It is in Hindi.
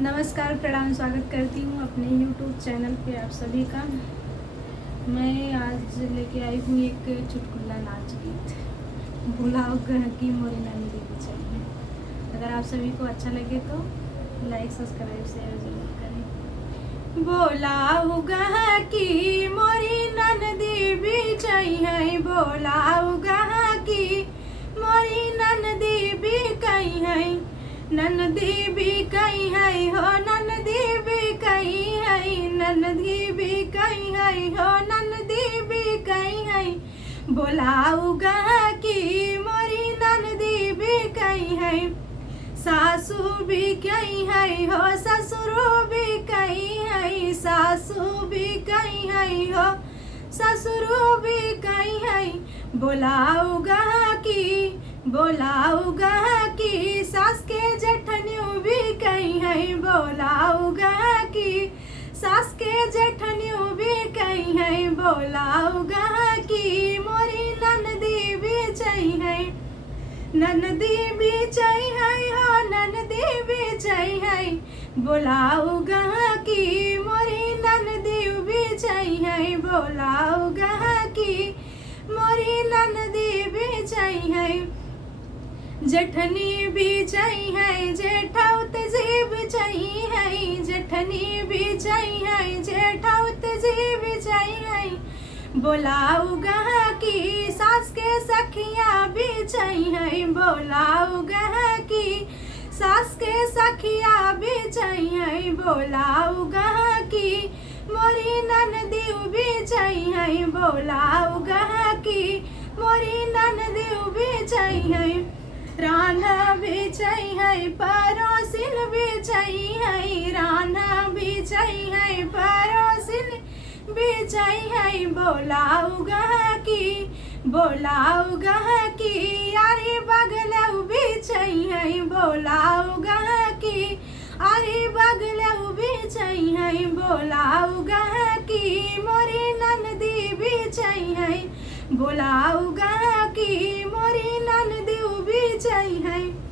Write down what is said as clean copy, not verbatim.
नमस्कार, प्रणाम, स्वागत करती हूँ अपने YouTube चैनल पे आप सभी का। मैं आज लेके आई हूँ एक चुटकुला नाच गीत, बुलाओ की मोरी नानी देवी चाहिए। अगर आप सभी को अच्छा लगे तो लाइक, सब्सक्राइब, शेयर जरूर करें। बोलाओ की मोरी ननदी भी चाहिए, बोलाओ की मोरी ननदी भी कहीं है, ननदी भी कहीं है हो, ननदी भी कहीं है, ननदी भी कहीं है हो, ननदी भी कहीं है। बोलाऊगा कि मोरी ननदी भी कहीं है, सासू भी कहीं है हो, ससुर भी कहीं है, सासू भी कहीं है हो, ससुर भी कहीं है। बोलाऊगा कि सास के जेठनियों भी कहीं है, बोलाऊगा कि सास के जेठनियों भी कहीं है, बोलाऊगा कि मोरी ननदी भी चाहिए, ननदी भी चाहिए हो, ननदी भी चाहिए। बोलाऊगा कि मोरी ननदी भी चाहिए, बोलाऊगा कि मोरी ननदी भी चाहिए। जेठनी भी चाहिए, जेठाउत जी भी चाहिए, जेठनी भी चाहिए, जेठाउत जी भी चाहिए। बोलाऊगा कि सास के सखिया भी चाहिए, बोलाऊगा कि सास के सखिया भी चाहिए। बोलाऊगा कि मोरी ननदी भी चाहिए, बोलाऊगा कि मोरी ननदी भी चाहिए। रान्हा भी चाहिए, पड़ोसिन भी चाहिए, रान्हा भी चाहिए, पड़ोसिन भी चाहिए। बोलाऊगा कि यारी बगलऊ भी चाहिए, बोलाऊगा कि अरे बगलऊ भी चाहिए। बोलाऊगा कि मोरी ननदी भी चाहिए, बोलाऊगा कि मोरी ननदी भी चाहिए।